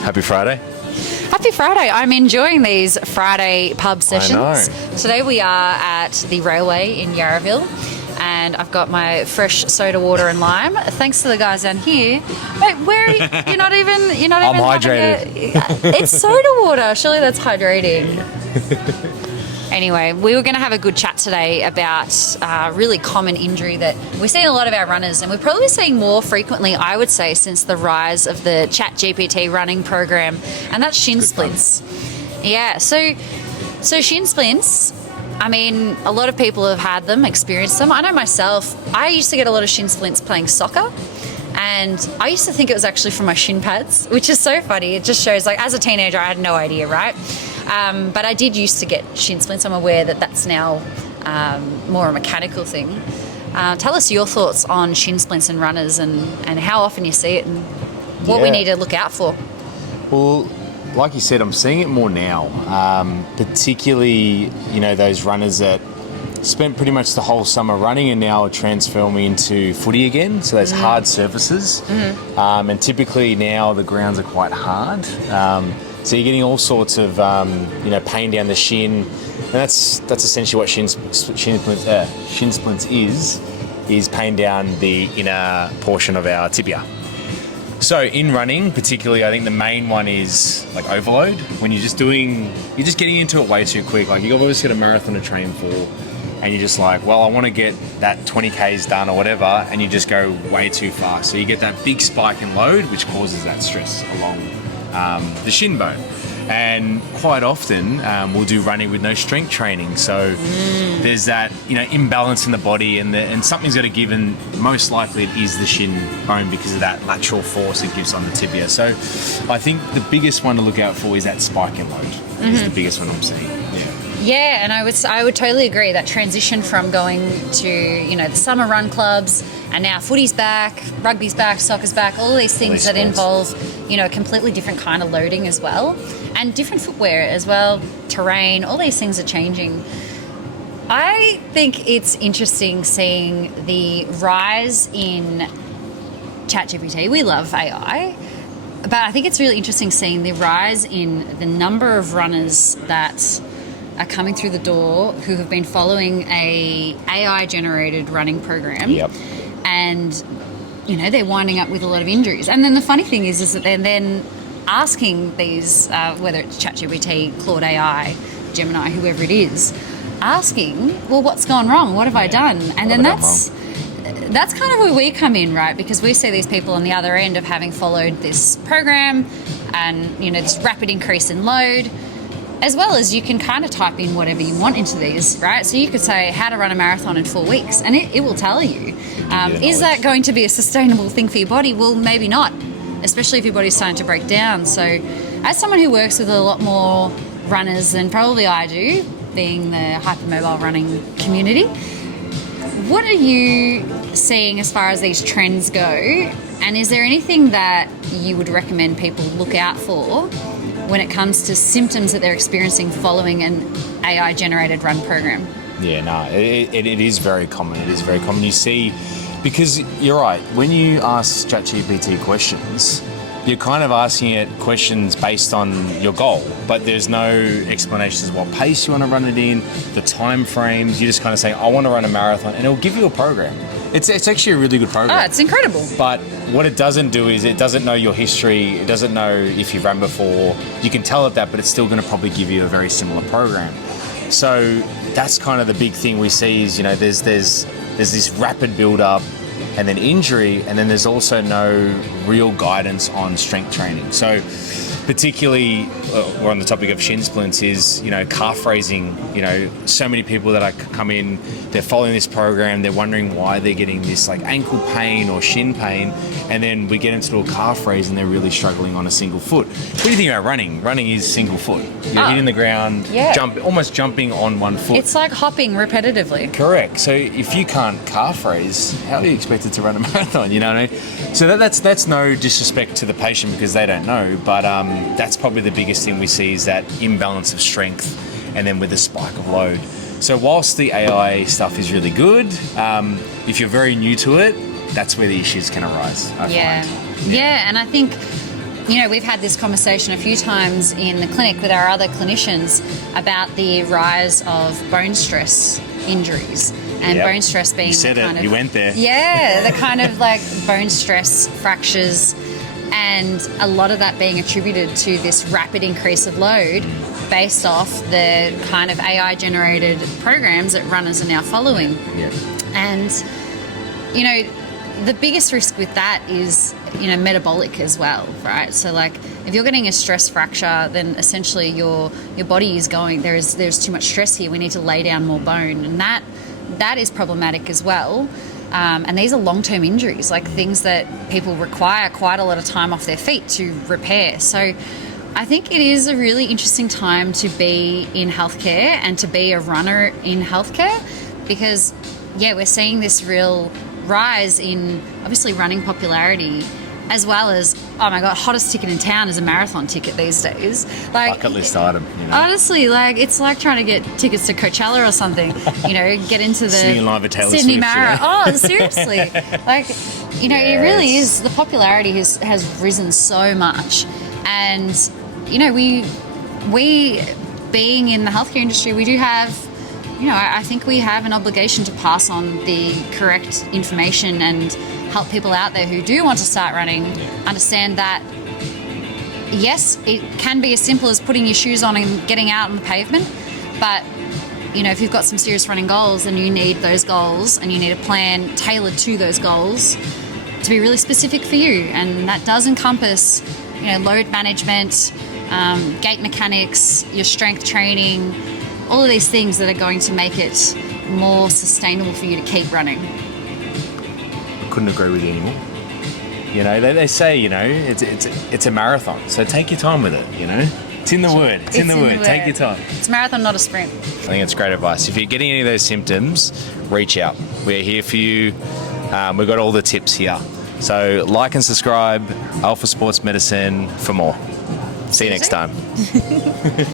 Happy Friday. Happy Friday. I'm enjoying these Friday pub sessions. I know. Today we are at the Railway in Yarraville, and I've got my fresh soda water and lime. Thanks to the guys down here. Mate, where are you? You're not even I'm hydrated. It's soda water. Surely that's hydrating. Anyway, we were going to have a good chat today about a really common injury that we're seeing a lot of our runners, and we're probably seeing more frequently, I would say, since the rise of the ChatGPT running program, and that's shin splints. Yeah, so shin splints, I mean, a lot of people have had them, experienced them. I know myself, I used to get a lot of shin splints playing soccer, and I used to think it was actually from my shin pads, which is so funny. It just shows, like, as a teenager, I had no idea, right? But I did used to get shin splints. I'm aware that that's now more a mechanical thing. Tell us your thoughts on shin splints and runners, and how often you see it, and what we need to look out for. Well, like you said, I'm seeing it more now, particularly, those runners that spent pretty much the whole summer running and now are transforming into footy again, so those hard surfaces. And typically now the grounds are quite hard. So you're getting all sorts of, pain down the shin, and that's essentially what shin splints is pain down the inner portion of our tibia. So in running, particularly, I think the main one is like overload. When you're just getting into it way too quick. Like, you've obviously got a marathon to train for, and you're just like, well, I want to get that 20Ks done or whatever, and you just go way too fast. So you get that big spike in load, which causes that stress along the shin bone. And quite often we'll do running with no strength training, so there's that imbalance in the body, and something's got to give, and most likely it is the shin bone because of that lateral force it gives on the tibia. So I think the biggest one to look out for is that spike in load. Is the biggest one I'm seeing. Yeah, and I would totally agree. That transition from going to the summer run clubs, and now footy's back, rugby's back, soccer's back, all these things that involve a completely different kind of loading as well, and different footwear as well, terrain, all these things are changing. I think it's interesting seeing the rise in ChatGPT. We love AI, but I think it's really interesting seeing the rise in the number of runners that are coming through the door who have been following a AI-generated running program. Yep. And, they're winding up with a lot of injuries. And then the funny thing is that they're then asking these, whether it's ChatGPT, Claude AI, Gemini, whoever it is, asking, well, what's gone wrong? What have I done? And then that's kind of where we come in, right? Because we see these people on the other end of having followed this program and, this rapid increase in load, as well as you can kind of type in whatever you want into these, right? So you could say how to run a marathon in 4 weeks, and it will tell you. Is that going to be a sustainable thing for your body? Well, maybe not, especially if your body's starting to break down. So as someone who works with a lot more runners than probably I do, being the hypermobile running community, what are you seeing as far as these trends go? And is there anything that you would recommend people look out for when it comes to symptoms that they're experiencing following an AI-generated run program? Yeah, no, it is very common. It is very common. You see, because you're right, when you ask ChatGPT questions, you're kind of asking it questions based on your goal, but there's no explanations of what pace you want to run it in, the time frames. You just kind of say, I want to run a marathon, and it'll give you a program. It's actually a really good program. Oh, it's incredible. But what it doesn't do is it doesn't know your history. It doesn't know if you've run before. You can tell it that, but it's still going to probably give you a very similar program. So that's kind of the big thing we see is, there's this rapid build-up and then injury, and then there's also no real guidance on strength training. So particularly, we're on the topic of shin splints, is, calf raising. So many people that come in, they're following this program, they're wondering why they're getting this like ankle pain or shin pain, and then we get into a calf raise and they're really struggling on a single foot. What do you think about running? Running is single foot. You're hitting the ground, almost jumping on one foot. It's like hopping repetitively. Correct. So if you can't calf raise, how do you expect it to run a marathon? You know what I mean? So that's no disrespect to the patient because they don't know, but that's probably the biggest thing we see is that imbalance of strength, and then with the spike of load. So whilst the AI stuff is really good, if you're very new to it, that's where the issues can arise, I find. Yeah, and I think we've had this conversation a few times in the clinic with our other clinicians about the rise of bone stress injuries. And Yep. bone stress being You said the kind it. of, You went there. yeah, the kind of like bone stress fractures, and a lot of that being attributed to this rapid increase of load based off the kind of AI generated programs that runners are now following. Yeah. And the biggest risk with that is metabolic as well, right? So like if you're getting a stress fracture, then essentially your body is going, there's too much stress here, we need to lay down more bone, and that is problematic as well. And these are long-term injuries, like things that people require quite a lot of time off their feet to repair. So I think it is a really interesting time to be in healthcare and to be a runner in healthcare, because we're seeing this real rise in obviously running popularity, as well as, oh my god, hottest ticket in town is a marathon ticket these days. Like, Bucket list item. honestly, like it's like trying to get tickets to Coachella or something. Get into the Singing live at Taylor Sydney Swift, Marathon. Oh, seriously, like it really is. The popularity has risen so much, and we being in the healthcare industry, we do have. I think we have an obligation to pass on the correct information and help people out there who do want to start running understand that, yes, it can be as simple as putting your shoes on and getting out on the pavement, but if you've got some serious running goals, then you need those goals and you need a plan tailored to those goals to be really specific for you, and that does encompass load management, gait mechanics, your strength training, all of these things that are going to make it more sustainable for you to keep running. Couldn't agree with you anymore. They say, it's a marathon, so take your time with it, It's in the word. It's in the word. Take your time. It's a marathon, not a sprint. I think it's great advice. If you're getting any of those symptoms, reach out. We're here for you. We've got all the tips here. So like and subscribe, Alpha Sports Medicine for more. See you next time.